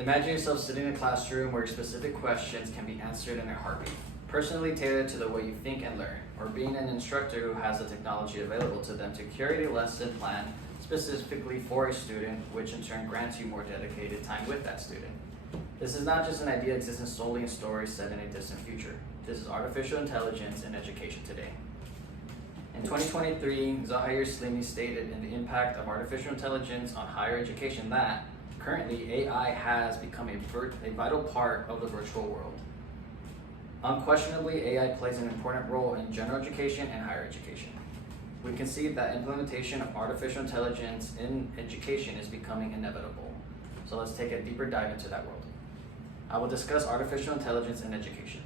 Imagine yourself sitting in a classroom where specific questions can be answered in a heartbeat, personally tailored to the way you think and learn, or being an instructor who has the technology available to them to curate a lesson plan specifically for a student, which in turn grants you more dedicated time with that student. This is not just an idea existing solely in stories set in a distant future. This is artificial intelligence in education today. In 2023, Zahair Slimi stated in the impact of artificial intelligence on higher education that currently AI has become a vital part of the virtual world. Unquestionably, AI plays an important role in general education and higher education. We can see that implementation of artificial intelligence in education is becoming inevitable. So let's take a deeper dive into that world. I will discuss artificial intelligence in education.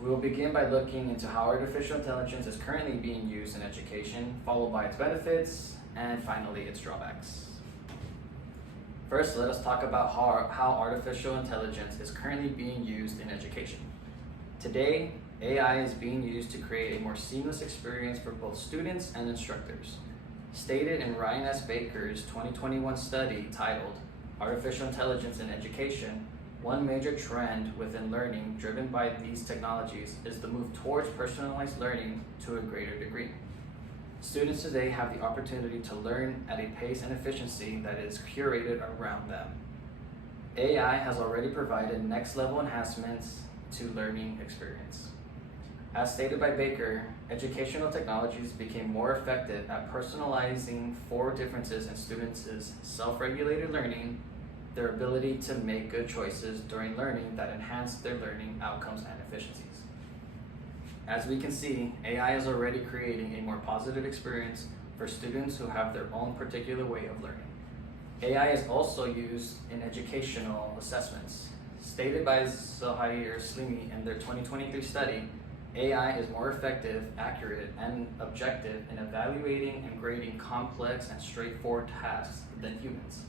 We will begin by looking into how artificial intelligence is currently being used in education, followed by its benefits, and finally its drawbacks. First, let us talk about how artificial intelligence is currently being used in education. Today, AI is being used to create a more seamless experience for both students and instructors. Stated in Ryan S. Baker's 2021 study titled Artificial Intelligence in Education, one major trend within learning driven by these technologies is the move towards personalized learning to a greater degree. Students today have the opportunity to learn at a pace and efficiency that is curated around them. AI has already provided next-level enhancements to learning experience. As stated by Baker, educational technologies became more effective at personalizing for differences in students' self-regulated learning, their ability to make good choices during learning that enhance their learning outcomes and efficiencies. As we can see, AI is already creating a more positive experience for students who have their own particular way of learning. AI is also used in educational assessments. Stated by Zahair Slimi in their 2023 study, AI is more effective, accurate, and objective in evaluating and grading complex and straightforward tasks than humans.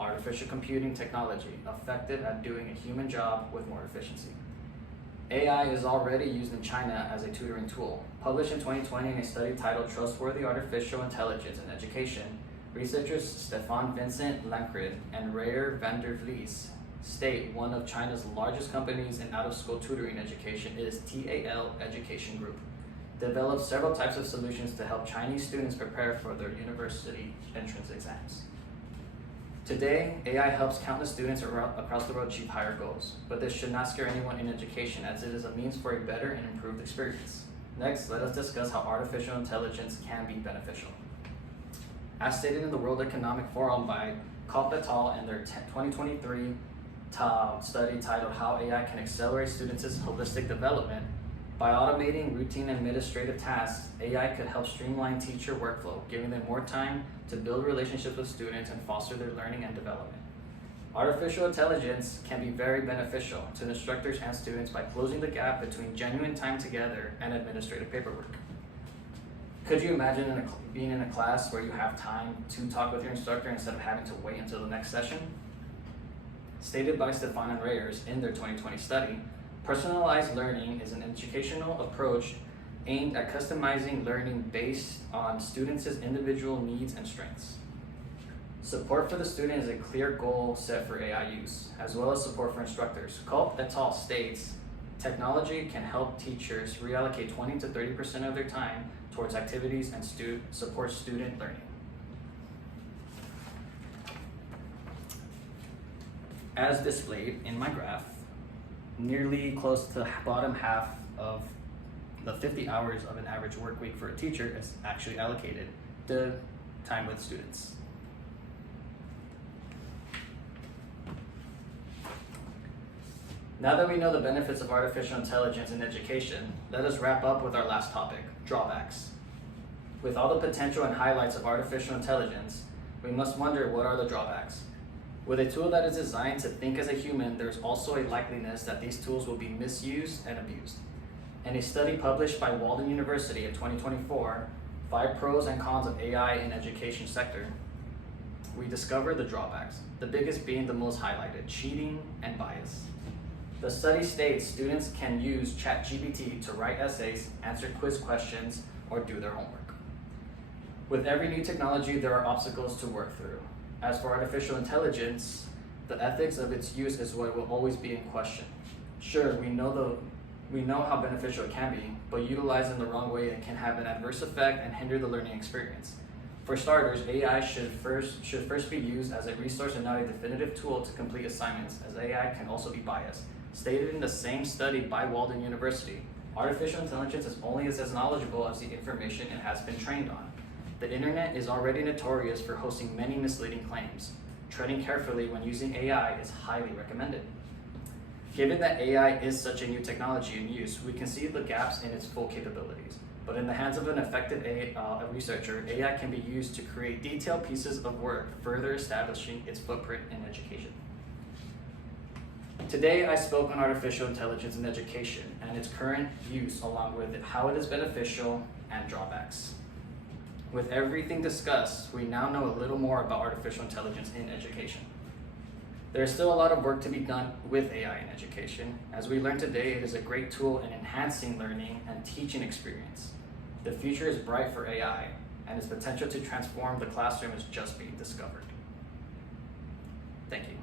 Artificial computing technology, effective at doing a human job with more efficiency. AI is already used in China as a tutoring tool. Published in 2020 in a study titled Trustworthy Artificial Intelligence in Education, researchers Stefan Vincent Lankrid and Rayer van der Vlies state one of China's largest companies in out-of-school tutoring education is TAL Education Group, developed several types of solutions to help Chinese students prepare for their university entrance exams. Today, AI helps countless students across the world achieve higher goals, but this should not scare anyone in education as it is a means for a better and improved experience. Next, let us discuss how artificial intelligence can be beneficial. As stated in the World Economic Forum by Kopp et al. In their 2023 study titled How AI Can Accelerate Students' Holistic Development, by automating routine administrative tasks, AI could help streamline teacher workflow, giving them more time to build relationships with students and foster their learning and development. Artificial intelligence can be very beneficial to instructors and students by closing the gap between genuine time together and administrative paperwork. Could you imagine being in a class where you have time to talk with your instructor instead of having to wait until the next session? Stated by Stefan and Reyers in their 2020 study, personalized learning is an educational approach aimed at customizing learning based on students' individual needs and strengths. Support for the student is a clear goal set for AI use, as well as support for instructors. Kopp et al. States, technology can help teachers reallocate 20 to 30% of their time towards activities and support student learning. As displayed in my graph, nearly close to the bottom half of the 50 hours of an average work week for a teacher is actually allocated to time with students. Now that we know the benefits of artificial intelligence in education, let us wrap up with our last topic, drawbacks. With all the potential and highlights of artificial intelligence, we must wonder what are the drawbacks. With a tool that is designed to think as a human, there's also a likeliness that these tools will be misused and abused. In a study published by Walden University in 2024, 5 pros and cons of AI in education sector, we discovered the drawbacks, the biggest being the most highlighted, cheating and bias. The study states students can use ChatGPT to write essays, answer quiz questions, or do their homework. With every new technology, there are obstacles to work through. As for artificial intelligence, The ethics of its use is what will always be in question. Sure, we know how beneficial it can be, but utilized in the wrong way, it can have an adverse effect and hinder the learning experience. For starters, AI should first be used as a resource and not a definitive tool to complete assignments, as AI can also be biased. Stated in the same study by Walden University, artificial intelligence is only as knowledgeable as the information it has been trained on. The internet is already notorious for hosting many misleading claims. Treading carefully when using AI is highly recommended. Given that AI is such a new technology in use, we can see the gaps in its full capabilities. But in the hands of an effective researcher, AI can be used to create detailed pieces of work, further establishing its footprint in education. Today, I spoke on artificial intelligence in education and its current use, along with how it is beneficial and drawbacks. With everything discussed, we now know a little more about artificial intelligence in education. There is still a lot of work to be done with AI in education. As we learned today, it is a great tool in enhancing learning and teaching experience. The future is bright for AI, and its potential to transform the classroom is just being discovered. Thank you.